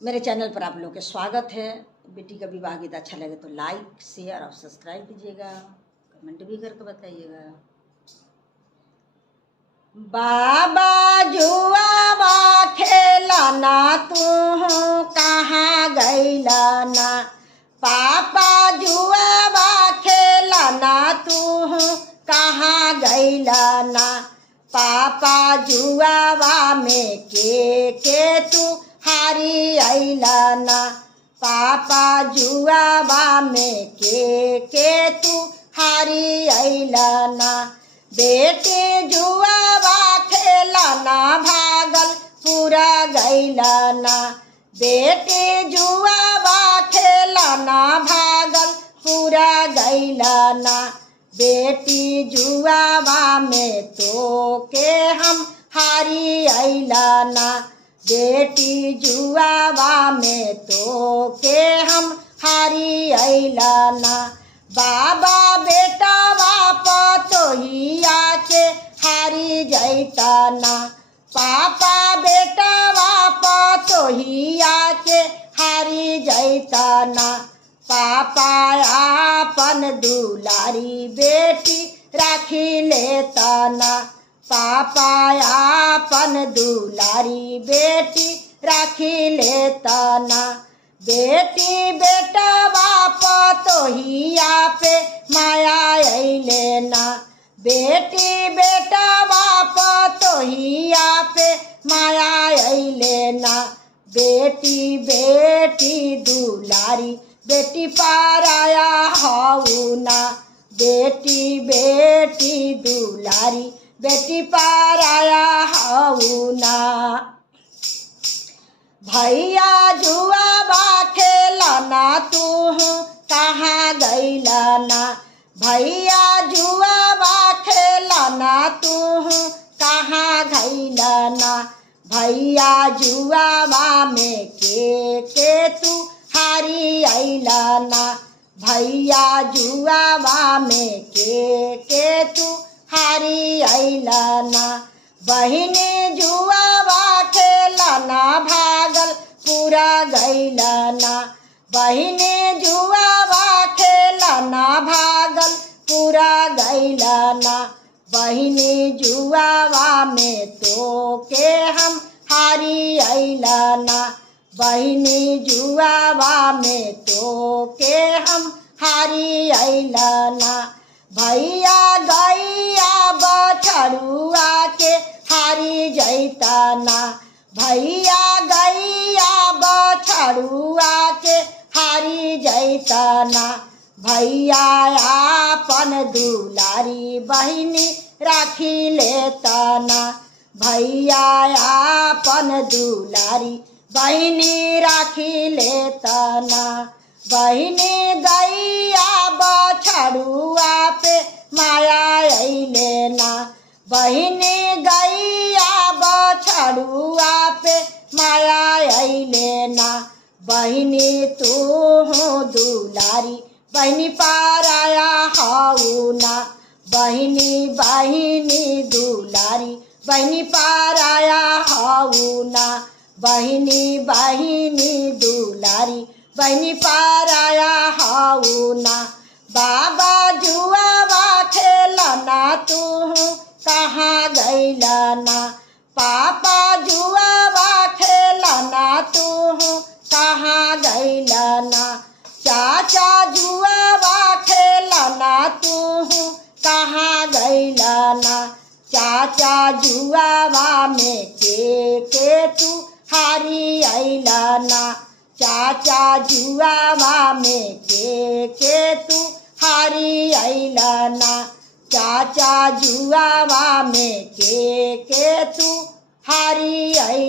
मेरे चैनल पर आप लोग के स्वागत है। बेटी का विवाह गीत अच्छा लगे तो लाइक शेयर और सब्सक्राइब कीजिएगा, कमेंट भी करके बताइएगा। बाबा जुआवा खेलाना तू कहाँ गईला ना, पापा जुआवा खेलाना तू कहाँ गईला ना, पापा जुआवा में के तू हारी अइला ना, पापा जुआवा में के तू हारी अइला ना, बेटी जुआवा खेलाना भागल पूरा गइला ना, बेटी जुआवा खेलाना भागल पूरा गइला ना, बेटी जुआवा में तो के हम हारी अइला ना, बेटी जुआवा में तो के हम हारी अइला ना, बाबा बेटा बापा तो ही आके हारी जैता ना, पापा बेटा बापा तो ही आके हारी जैता ना, पापा आपन दुलारी बेटी राखी लेता ना, पापा आपन दुलारी बेटी राखी लेता ना, बेटी बेटा बापा तो ही आपे माया अइले ना, बेटी बेटा बापा तो ही आपे माया अइले ना, बेटी बेटी दुलारी बेटी पाराया हाउ ना, बेटी बेटी दुलारी बेटी पाराया हाउ ना, भैया जुआवा खेलाना तू कहाँ गइला ना, भैया जुआवा खेलाना तू कहाँ गइला ना, भैया जुआवा में के तू हारी अइला ना, भैया जुआवा में के तू हारी अइला ना, बहिनी जुआवा खेलाना भागल पूरा गइला ना, बहिनी जुआवा खेलाना भागल पूरा गइला ना, बहिनी जुआवा में तो के हम हारी अइला ना, बहिनी जुआवा में तो के हम हारी अइला ना, भैया गैया बछड़ुआ के हारी जैता ना, भैया गैया बछड़ुआ के हारी जैता ना, भैया आपन दुलारी बहिनी राखी लेता ना, भैया आपन दुलारी बहिनी राखी लेता ना, बहिनी गैया बछड़ुआ पे माया अइले ना, बहिनी गैया बछड़ुआ पे माया अइले ना, बहिनी तू दुलारी बहिनी पाराया हाउ ना, बहिनी बहिनी दुलारी बहिनी पाराया हाउ ना, बहिनी बहिनी दुलारी बहिनी पाराया हाउ ना, बाबा जुआवा खेलाना तू कहाँ गइला ना, पापा जुआवा खेलाना तू कहाँ गइला ना, चाचा जुआवा खेलाना तू कहाँ गइला ना, चाचा जुआवा में के तू हारी अइला ना, चाचा जुआवा में के तू हारी अइला ना, चाचा जुआवा में के तू हारी अइला।